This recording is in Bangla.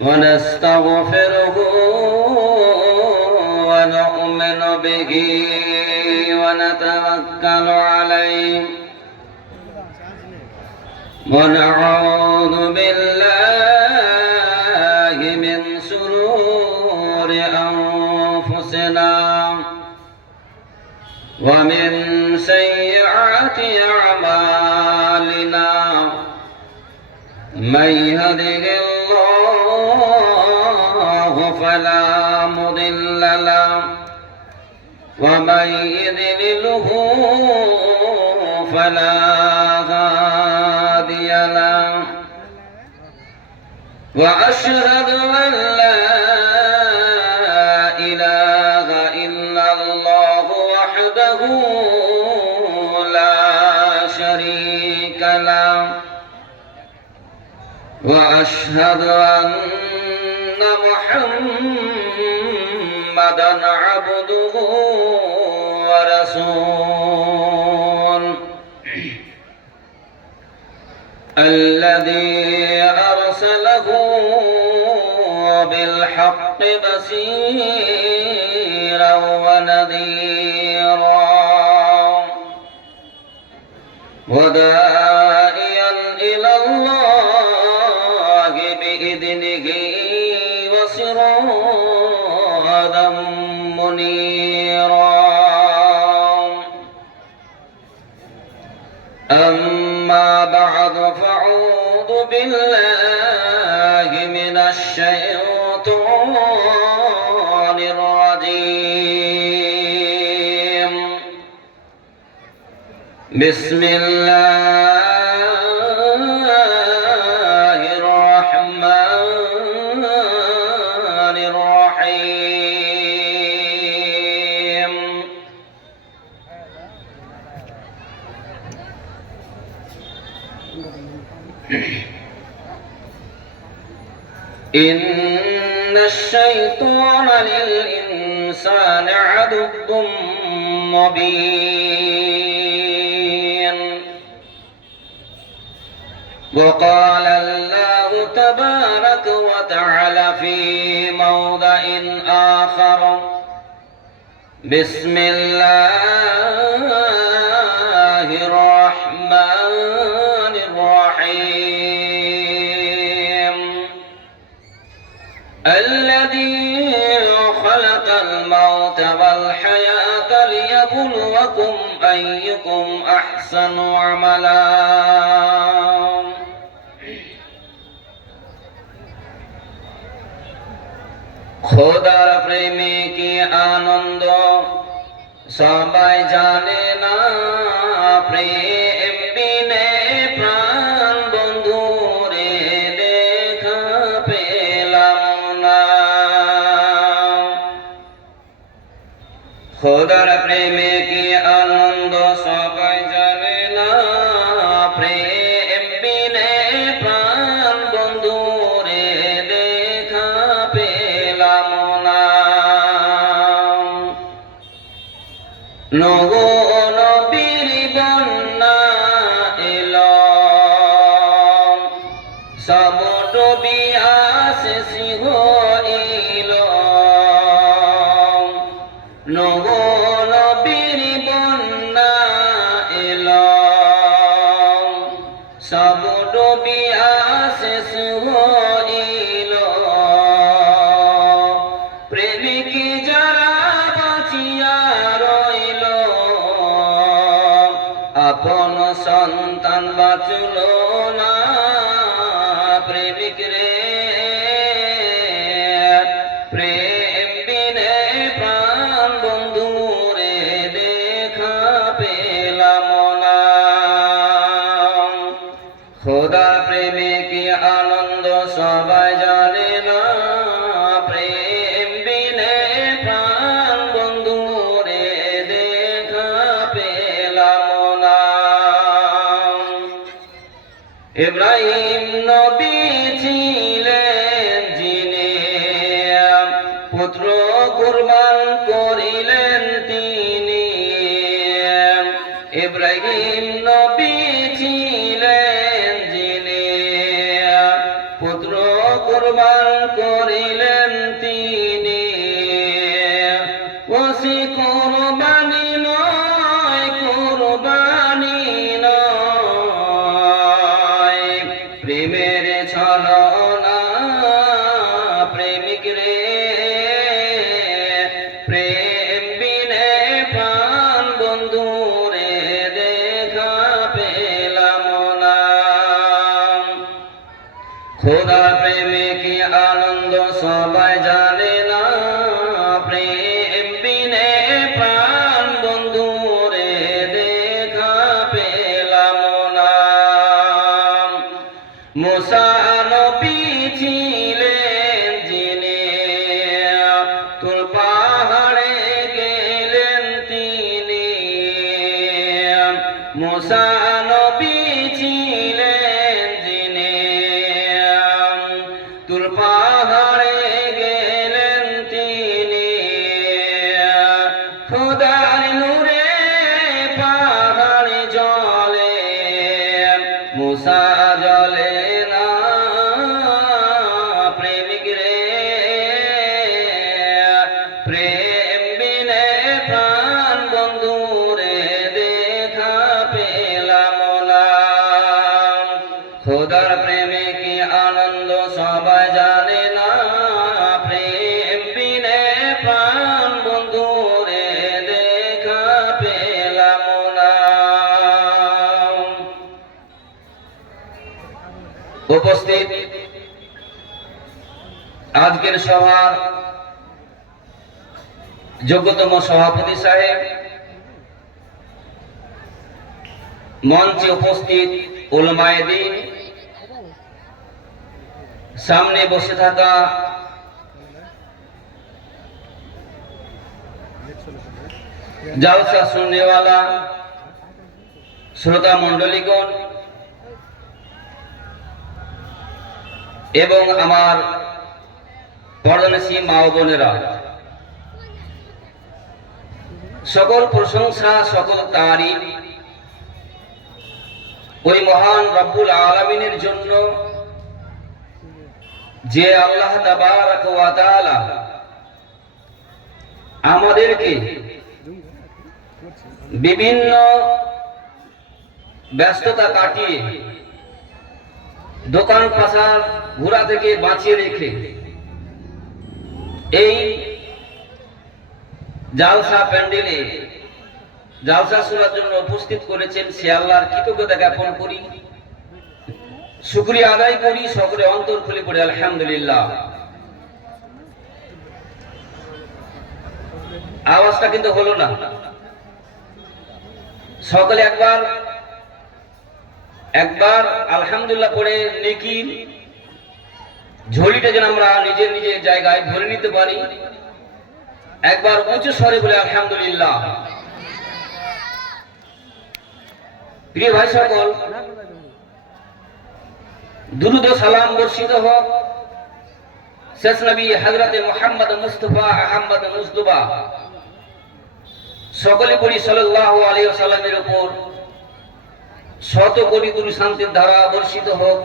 ونستغفره ونؤمن به ونتوكل عليه. ونعوذ بالله من شرور أنفسنا ومن سيئات أعمالنا. من يهده فلا مضل له ومن يذلله فلا هادي له وأشهد أن لا إله إلا الله وحده لا شريك له وأشهد أن ورسول الذي أرسله بالحق بصيرا ونذيرا. وداعيا أما بعد فأعوذ بالله من الشيطان الرجيم. بسم الله إن الشيطان للإنسان عدو مبين. وقال الله تبارك وتعالى في موضع آخر بسم الله الذي خلق الموت والحياة ليبلوكم أيكم أحسن عملا খোদার প্রেমে কি আনন্দ সবাই জানে না প্রেম খোদার প্রেমে কি আনন্দ সবাই জানে না? প্রেম বিনে প্রাণ বন্ধু রে দেখা পেলাম না। নগো নবীর বন্যা এলো সব ডবি আসে সিংহ ইলো প্রেমিক যারা বাঁচিয়া রইল। আপন সন্তান বাঁচল না। খোদা কি আনন্দ? সবাই জানে না। প্রেম প্রাণ বন্ধু না। ইব্রাহিম নবী ছিলেন যিনি, পুত্র কুরবান করিলেন কুরবান করিলেন তিনি। ওসি কোরবানি নয় কোরবানি নয়। প্রেমের ছলনা খোদা প্রেমে কি আনন্দ সবাই জানে? আহারে উপস্থিত আজকের সভার যোগ্যতম সভাপতি সাহেব, মঞ্চে উপস্থিত উলমায়দিন সামনে বসে থাকা জালসা শুননেওয়ালা শ্রোতা মণ্ডলীগণ এবং আমার পর্দনেশী মা বোনেরা। সকল প্রশংসা, সকল তারিফ ওই মহান রব্বুল আলমিনের জন্য যে আল্লাহ আমাদেরকে বিভিন্ন ব্যস্ততা কাটিয়ে দোকান পাশার ঘোরা থেকে বাঁচিয়ে রেখে। এই জালসা প্যান্ডেলে জালসা শোনার জন্য উপস্থিত করেছেন সে আল্লাহর কৃতজ্ঞতা জ্ঞাপন করি। শুক্রিয়া আদায় করি, সকলে অন্তর খুলে পড়ে, আলহামদুলিল্লাহ। আওয়াজটা কিন্তু হলো না। সকলে একবার একবার আলহামদুলিল্লাহ পড়ে নেকির ঝুলিটা যেন আমরা নিজের নিজের জায়গায় ধরে নিতে পারি। একবার উঁচু স্বরে বলে আলহামদুলিল্লাহ। প্রিয় ভাই সকল, দুরুদ সালাম বর্ষিত হোক। শেষ নবী হজরতে মোহাম্মদ মুস্তফা আহমদ মুস্তফা সকলে পড়ি সাল্লাল্লাহু আলাইহি ওয়াসাল্লামের উপর। শত কোটি গুরু শান্তির ধারা বর্ষিত হোক।